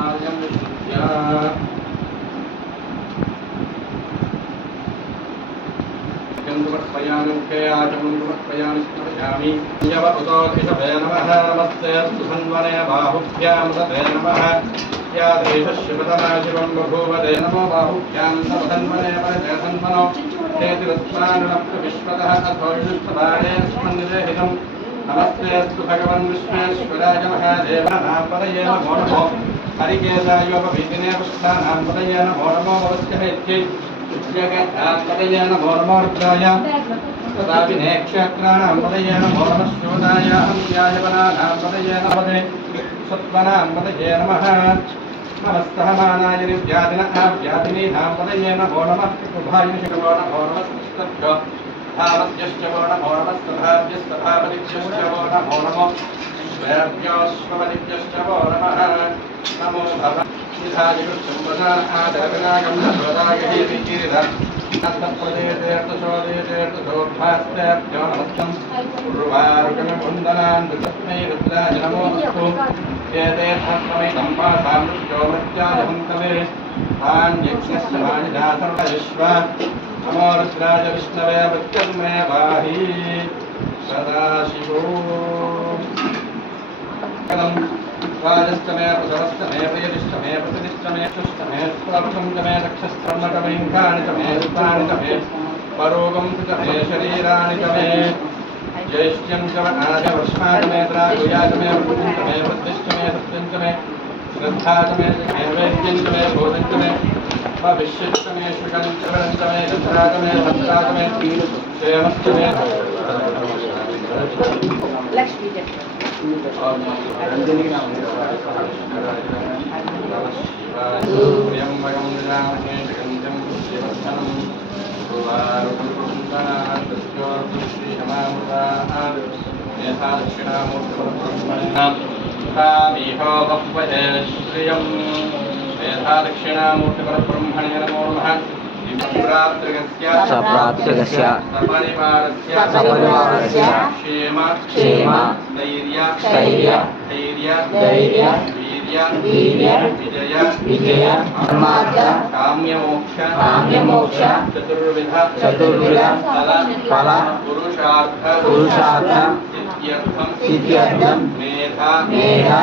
समार्यं विशुद्ध्या चन्द्रमत्पयामि मुखे आचमन्द्रमत्पयामि स्मरामि यव उतोऽधिषभे नमः नमस्ते सुधन्वने बाहुभ्यां तते नमः या देशशिवतमा शिवं बभूव ते नमो बाहुभ्यां तवधन्वने परते धन्वनो तेतिरस्मान्नप्तु विश्वतः अथो युष्टभारे स्मन्निदेहितम् नमस्ते अस्तु भगवन् विश्वेश्वराय महादेवानां पदये नमो नमो हरिकेशायोपवीतिने पुष्टानां पदये नमो नमो भवस्यहेत्यै जगतां पदये नमो नमो रुद्राय तथा विनेक्षत्राणां पदये नमो नमः शिवदाय हन्त्याय वनानां पदये नमः सत्वनां पदये नमः नमस्तहमानाय निर्व्याधिनीनां पदये नमो नमः कृभाय शिवो नमो नमः स्तभ्यो भावद्यश्च वो नमो नमः स्वभाव्यस्तभावदिभ्यश्च वो नमो नमो श्वेभ्योऽश्वपदिभ्यश्च वो नमः नमो भव आदरविनागं नवदाय हीर्तिरस्तप्रदेशेऽर्थशोदेशेऽर्थशोभास्तेभ्यो नमस्तम् उर्वारुकमिवन्दनान् तस्मै रुद्राय नमोऽस्तु एतेऽस्मै सम्भाषां मृत्यो मृत्याय हन्तवे तान् यज्ञस्य मानिना सर्वविश्व नमो रुद्राय विष्णवे मृत्युर्मे पाहि सदाशिवो राजस्तमे प्रसवस्तमे प्रियदिष्टमे प्रतिदिष्टमे तुष्टमे स्वप्तमे रक्षस्तर्मटमेङ्कानि तमे रूपाणि तमे परोगं तमे शरीराणि तमे ज्येष्ठ्यं च वनाजवर्ष्माकमे द्रागुयाकमे वृद्धिन्तमे वृद्धिष्टमे सत्यन्तमे श्रद्धातमे नैवेद्यन्तमे भोजन्तमे भविष्यन्तमे शुकन्तमे दशरातमे भद्रातमे क्षेमस्तमे लक्ष्मी दक्षिणामूर्तिपरब्रह्मणे नमो नमः सप्रात्रिकस्य सपरिवारस्य क्षेम स्थैर्य वीर्य विजय काम्यमोक्ष चतुर्विध फल पुरुषार्थ सिद्ध्यर्थं मेधा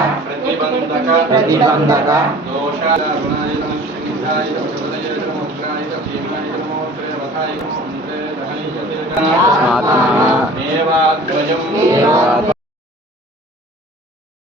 प्रतिबंधक दोष आत्मा